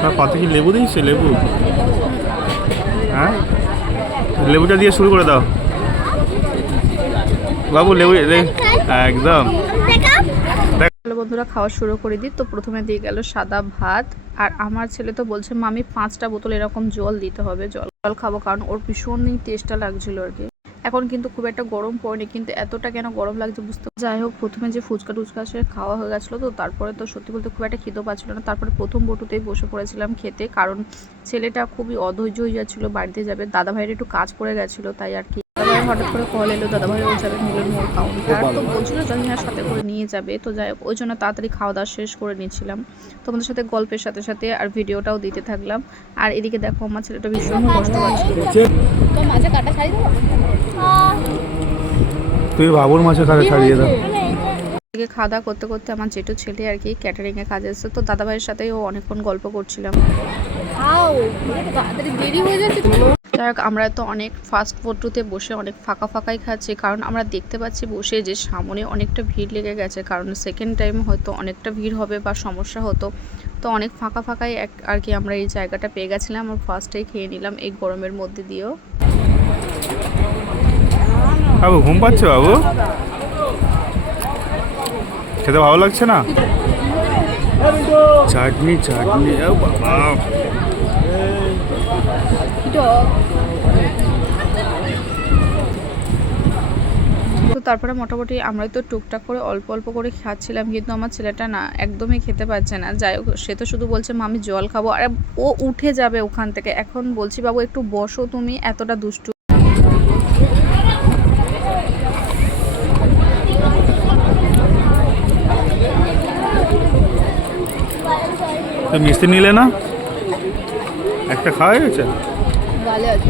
তার পাতে কি লেবু দিয়েছে? লেবু, হ্যাঁ, লেবুটা দিয়ে শুরু করে দাও বাবু, লেবু একদম। হ্যালো বন্ধুরা, খাওয়া শুরু করে দিই। তো প্রথমে দিয়ে গেল সাদা ভাত, আর আমার ছেলে তো বলছে মামি 5টা বোতল এরকম জল দিতে হবে, জল খাবো, কারণ ওর ভীষণই টেস্টটা লাগছিল আর কি। এখন কিন্তু খুব একটা গরম পড়েনি, কিন্তু এতটা কেন গরম লাগছে বুঝতে। যাই হোক, প্রথমে যে ফুচকা টুচকা সে খাওয়া হয়ে গেছিলো, তো তারপরে তো সত্যি বলতে খুব একটা খিদেও পাচ্ছিল না। তারপরে প্রথম বটুতেই বসে পড়েছিলাম খেতে, কারণ ছেলেটা খুবই অধৈর্য হয়ে যাচ্ছিলো, বাড়িতে যাবে। দাদা ভাইয়ের একটু কাজ পড়ে গেছিলো, তাই আর কি। দাদাভাই হঠাৎ করে কল এলো, দাদাভাই ও যাবে মিলন মোড় কাউন্টার, তো বলছিল জাহিনার সাথে করে নিয়ে যাবে। তো যাই হোক, ওই জন্য তাড়াতাড়ি খাওয়া দাওয়া শেষ করে নিচ্ছিলাম, তোমাদের সাথে গল্পের সাথে সাথে আর ভিডিওটাও দিতে থাকলাম। আর এদিকে দেখো, আমার ছেলেটা ভীষণ কষ্ট পাচ্ছিল। তুই বাবুর মাঝে ছাড়িয়ে দাও। খাওয়া দাওয়া করতে করতে আমার জেঠু ছেলে আর কি ক্যাটারিং এ কাজে এসেছে, তো দাদাভাইয়ের সাথেও অনেকক্ষণ গল্প করছিলাম। যাই হোক, আমরা তো অনেক ফাস্ট ফুডতে বসে অনেক ফাঁকা ফাঁকাই খাচ্ছি, কারণ আমরা দেখতে পাচ্ছি বসে যে সামনে অনেকটা ভিড় লেগে গেছে, কারণ সেকেন্ড টাইম হয়তো অনেকটা ভিড় হবে বা সমস্যা হতো, তো অনেক ফাঁকা ফাঁকাই আর কি আমরা এই জায়গাটা পেয়ে গেছিলাম। আর ফার্স্টেই খেয়ে নিলাম এই গরমের মধ্যে দিয়েও। বাবু ঘুম পাচ্ছে? বাবু খেতে ভালো লাগছে না? চাটনি চাটনি, বাবা। তো তারপরে মোটামুটি আমরাই তো টুকটাক করে অল্প অল্প করে খাচ্ছিলাম, কিন্তু আমার ছেলেটা না একদমই খেতে পারছে না। যাই হোক, সে তো শুধু বলছে মামি জল খাবো, আর ও উঠে যাবে ওখান থেকে। এখন বলছি বাবু একটু বসো, তুমি এতটা দুষ্টু। তো মিষ্টি নিলে না? একটা খাওয়া হয়ে গেছে। ভালো আছে।